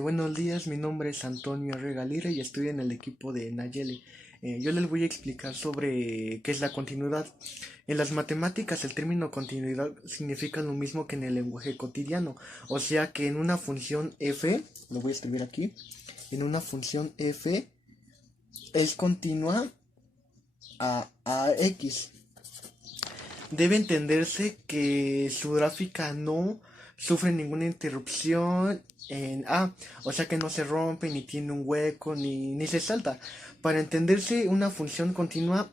Buenos días, mi nombre es Antonio Regalira y estoy en el equipo de Nayeli. Yo les voy a explicar sobre qué es la continuidad. En las matemáticas el término continuidad significa lo mismo que en el lenguaje cotidiano, o sea que en una función f, lo voy a escribir aquí, en una función f es continua a x. Debe entenderse que su gráfica no sufre ninguna interrupción en A, o sea que no se rompe, ni tiene un hueco, ni se salta. Para entenderse una función continua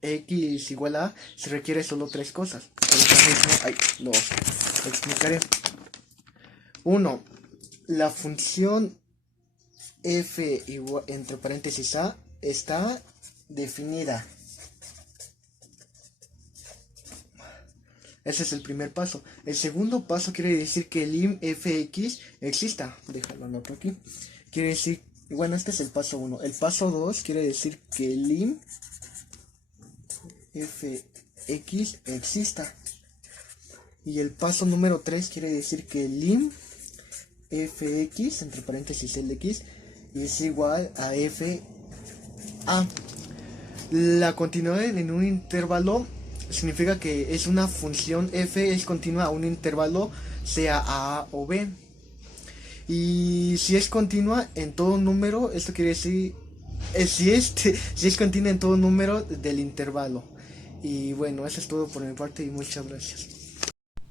x igual a se requiere solo tres cosas. Por eso mismo, lo explicaré. Uno, la función f igual, entre paréntesis a está definida. Ese es el primer paso. El segundo paso quiere decir que el lim fx exista. Déjalo anoto aquí. Quiere decir, bueno, este es el paso 1. El paso 2 quiere decir que el lim fx exista. Y el paso número 3 quiere decir que el lim fx, entre paréntesis el x, es igual a f a. La continuidad en un intervalo significa que es una función f es continua a un intervalo sea a o b. Y si es continua en todo número, esto quiere decir si es continua en todo número del intervalo. Y bueno, eso es todo por mi parte y muchas gracias.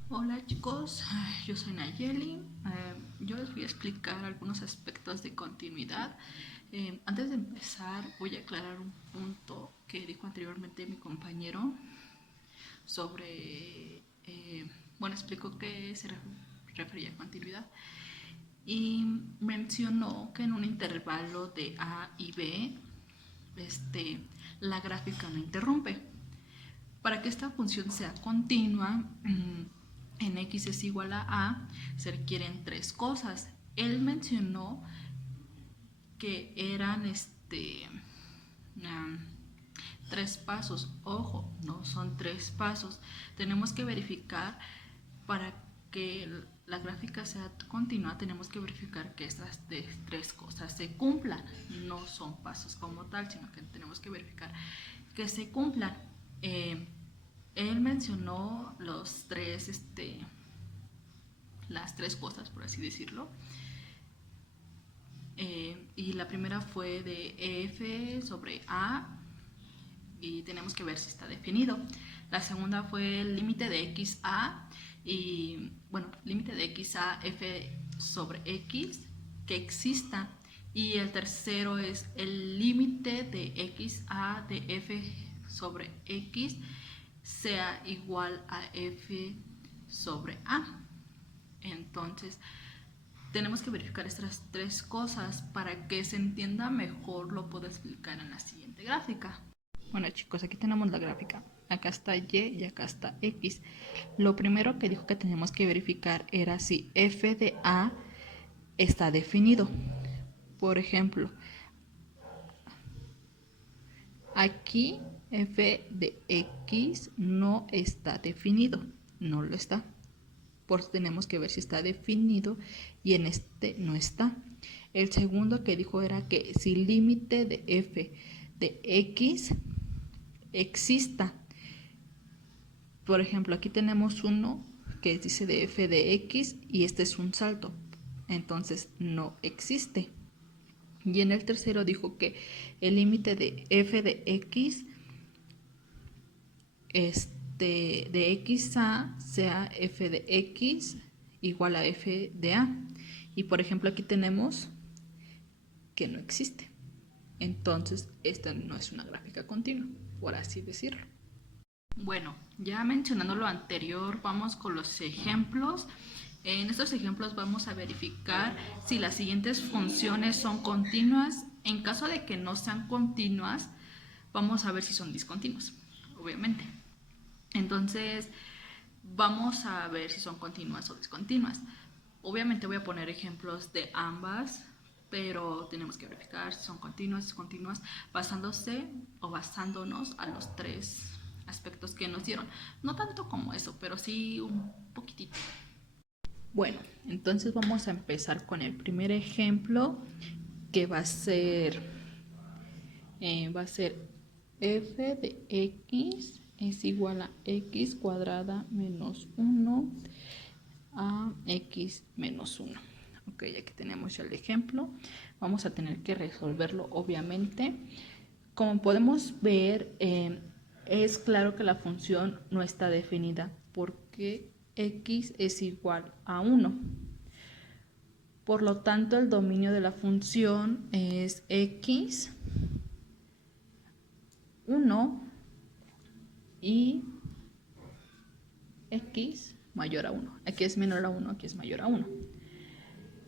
Hola chicos, yo soy Nayeli. Yo les voy a explicar algunos aspectos de continuidad. Antes de empezar voy a aclarar un punto que dijo anteriormente mi compañero sobre, explicó que se refería a continuidad y mencionó que en un intervalo de A y B, la gráfica no interrumpe. Para que esta función sea continua, en x es igual a se requieren tres cosas. Él mencionó que eran tres pasos. Ojo, no son tres pasos. Tenemos que verificar para que la gráfica sea continua, tenemos que verificar que estas tres cosas se cumplan. No son pasos como tal, sino que tenemos que verificar que se cumplan. Él mencionó las tres cosas, por así decirlo. Y la primera fue de f sobre a y tenemos que ver si está definido. La segunda fue el límite de x a y límite de x a f sobre x que exista. Y el tercero es el límite de x a de f sobre x sea igual a f sobre a. Entonces, tenemos que verificar estas tres cosas para que se entienda mejor. Lo puedo explicar en la siguiente gráfica. Bueno chicos, aquí tenemos la gráfica. Acá está y y acá está x. Lo primero que dijo que teníamos que verificar era si f de a está definido. Por ejemplo, aquí f de x no está definido. No lo está. Por eso tenemos que ver si está definido y en este no está. El segundo que dijo era que si el límite de f de x exista. Por ejemplo, aquí tenemos uno que dice de f de x y este es un salto. Entonces no existe. Y en el tercero dijo que el límite de f de x de x a sea f de x igual a f de a. Y por ejemplo aquí tenemos que no existe. Entonces esta no es una gráfica continua, por así decirlo. Bueno, ya mencionando lo anterior, vamos con los ejemplos. En estos ejemplos vamos a verificar si las siguientes funciones son continuas. En caso de que no sean continuas, vamos a ver si son discontinuas, obviamente. Entonces, vamos a ver si son continuas o discontinuas. Obviamente voy a poner ejemplos de ambas, pero tenemos que verificar si son continuas o discontinuas basándose o basándonos a los tres aspectos que nos dieron. No tanto como eso, pero sí un poquitito. Bueno, entonces vamos a empezar con el primer ejemplo, que va a ser f de x es igual a x cuadrada menos 1 a x menos 1. Ok, aquí tenemos ya el ejemplo. Vamos a tener que resolverlo, obviamente. Como podemos ver, es claro que la función no está definida porque x es igual a 1. Por lo tanto, el dominio de la función es x, 1 y x mayor a 1. Aquí es menor a 1, aquí es mayor a 1.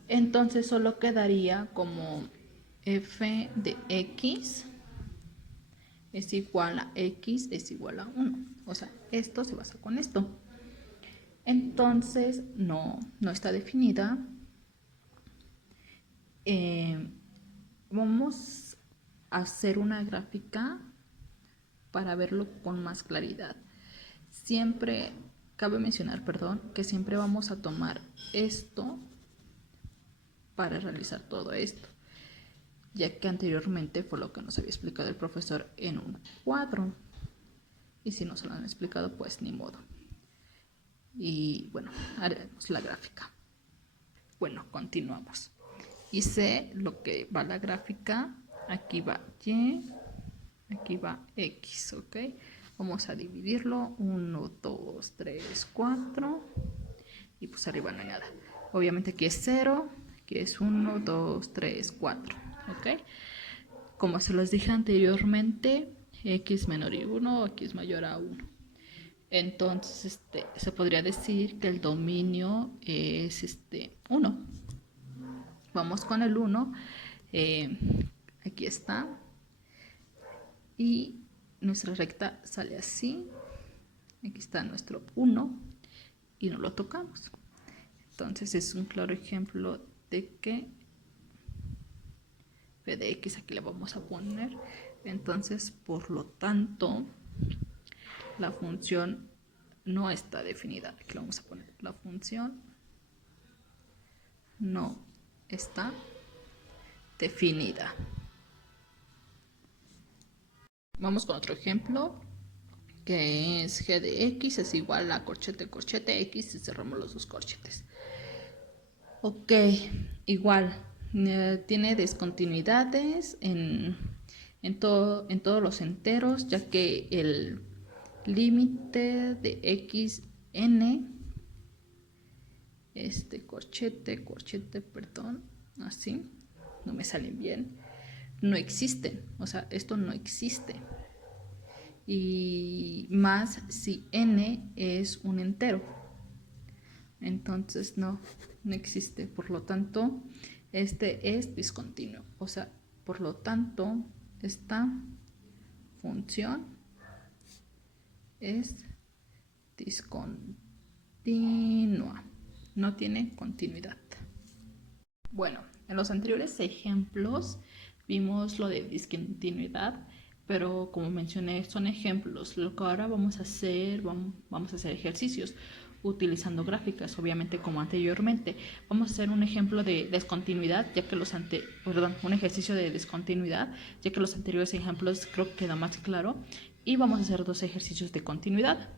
Entonces solo quedaría como f de x es igual a x es igual a 1. O sea, esto se basa con esto. Entonces no está definida. Vamos a hacer una gráfica para verlo con más claridad. Siempre, cabe mencionar, que siempre vamos a tomar esto para realizar todo esto, ya que anteriormente fue lo que nos había explicado el profesor en un cuadro. Y si no se lo han explicado, pues ni modo. Y bueno, haremos la gráfica. Bueno, continuamos. Hice lo que va la gráfica. Aquí va y, aquí va x, ¿ok? Vamos a dividirlo. 1, 2, 3, 4. Y pues arriba no hay nada. Obviamente aquí es 0. Aquí es 1, 2, 3, 4. ¿Ok? Como se los dije anteriormente, x menor a 1, x mayor a 1. Entonces, se podría decir que el dominio es 1. Vamos con el 1. Aquí está. Y nuestra recta sale así. Aquí está nuestro 1 y no lo tocamos. Entonces es un claro ejemplo de que f de x aquí le vamos a poner. Entonces, por lo tanto, la función no está definida. Aquí lo vamos a poner. La función no está definida. Vamos con otro ejemplo, que es g de x es igual a corchete x y cerramos los dos corchetes. Ok, igual, tiene descontinuidades en todos los enteros, ya que el límite de x, n, corchete, perdón, así, no me salen bien, no existen, o sea, esto no existe. Y más si n es un entero. Entonces no existe. Por lo tanto, este es discontinuo. O sea, por lo tanto, esta función es discontinua. No tiene continuidad. Bueno, en los anteriores ejemplos vimos lo de discontinuidad, pero como mencioné, son ejemplos. Lo que ahora vamos a hacer ejercicios utilizando gráficas, obviamente como anteriormente. Vamos a hacer un ejemplo de descontinuidad, ya que un ejercicio de descontinuidad, ya que los anteriores ejemplos creo que queda más claro. Y vamos a hacer dos ejercicios de continuidad.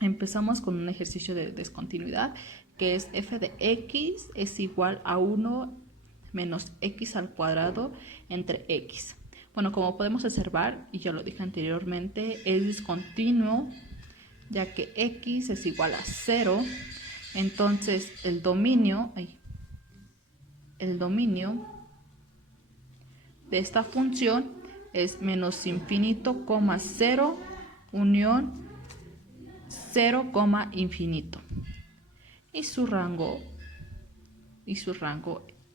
Empezamos con un ejercicio de descontinuidad, que es f de x es igual a 1 menos x al cuadrado entre x. Bueno, como podemos observar, y ya lo dije anteriormente, es discontinuo, ya que x es igual a 0. Entonces, el dominio de esta función es menos infinito, 0, unión 0, infinito. Y su rango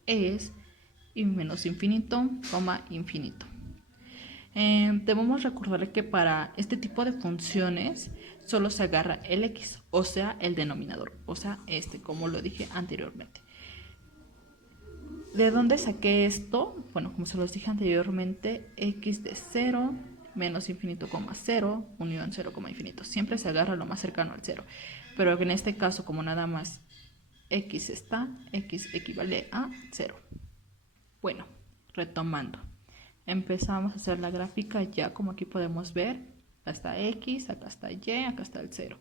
es menos infinito, infinito. Debemos recordar que para este tipo de funciones solo se agarra el x, o sea, el denominador, o sea, como lo dije anteriormente. ¿De dónde saqué esto? Bueno, como se los dije anteriormente, x de 0, menos infinito, 0, unión 0, infinito. Siempre se agarra lo más cercano al 0. Pero en este caso, como nada más X está, X equivale a 0. Bueno, retomando. Empezamos a hacer la gráfica ya como aquí podemos ver. Acá está X, acá está Y, acá está el 0.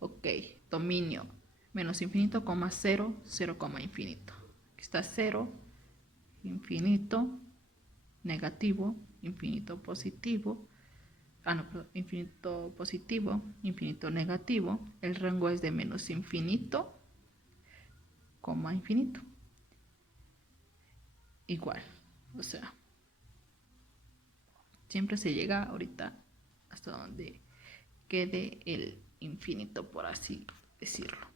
Ok, dominio. Menos infinito, coma 0, 0, coma infinito. Aquí está 0, infinito, negativo, infinito positivo. Infinito positivo, infinito negativo. El rango es de menos infinito, coma infinito. Igual, o sea, siempre se llega ahorita hasta donde quede el infinito, por así decirlo.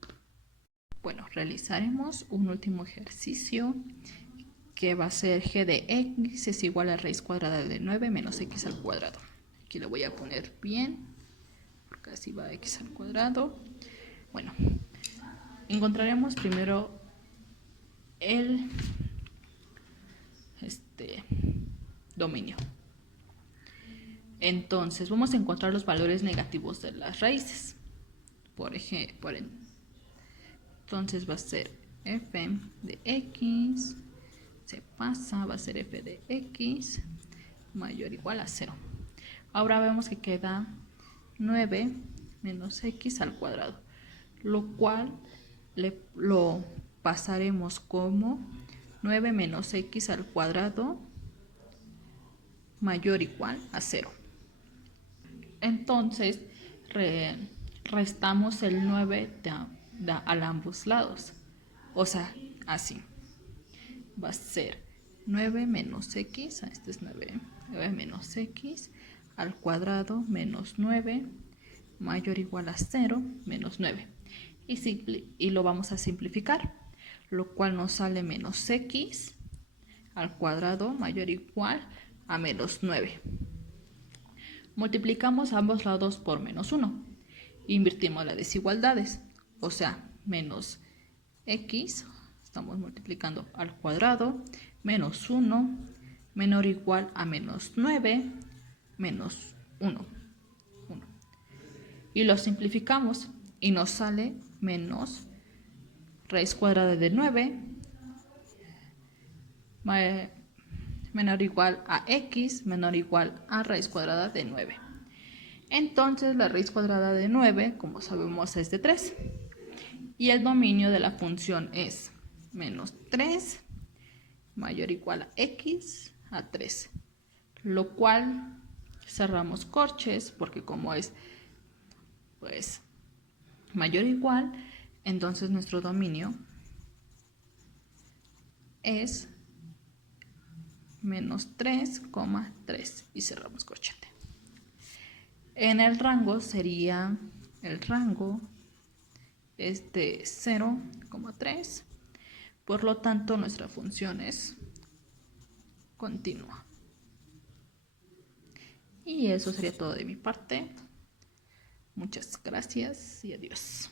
Bueno, realizaremos un último ejercicio que va a ser g de x es igual a raíz cuadrada de 9 menos x al cuadrado. Aquí lo voy a poner bien, porque así va x al cuadrado. Bueno, encontraremos primero el dominio. Entonces vamos a encontrar los valores negativos de las raíces. Por ejemplo, entonces va a ser f de x, se pasa, va a ser f de x mayor o igual a 0. Ahora vemos que queda 9 menos x al cuadrado, lo cual lo pasaremos como 9 menos x al cuadrado mayor o igual a 0. Entonces restamos el 9 a ambos lados, o sea, así va a ser 9 menos x, este es 9 menos x al cuadrado menos 9 mayor o igual a 0 menos 9 y lo vamos a simplificar, lo cual nos sale menos x al cuadrado mayor o igual a menos 9. Multiplicamos ambos lados por menos 1. Invertimos las desigualdades, o sea, menos x, estamos multiplicando al cuadrado, menos 1, menor o igual a menos 9, menos 1. Y lo simplificamos y nos sale menos raíz cuadrada de 9 menor o igual a x menor o igual a raíz cuadrada de 9. Entonces la raíz cuadrada de 9, como sabemos, es de 3. Y el dominio de la función es menos 3 mayor o igual a x a 3. Lo cual cerramos corches porque como es pues mayor o igual, entonces nuestro dominio es menos 3,3 y cerramos corchete. En el rango sería, el rango es de 0,3, por lo tanto nuestra función es continua. Y eso sería todo de mi parte. Muchas gracias y adiós.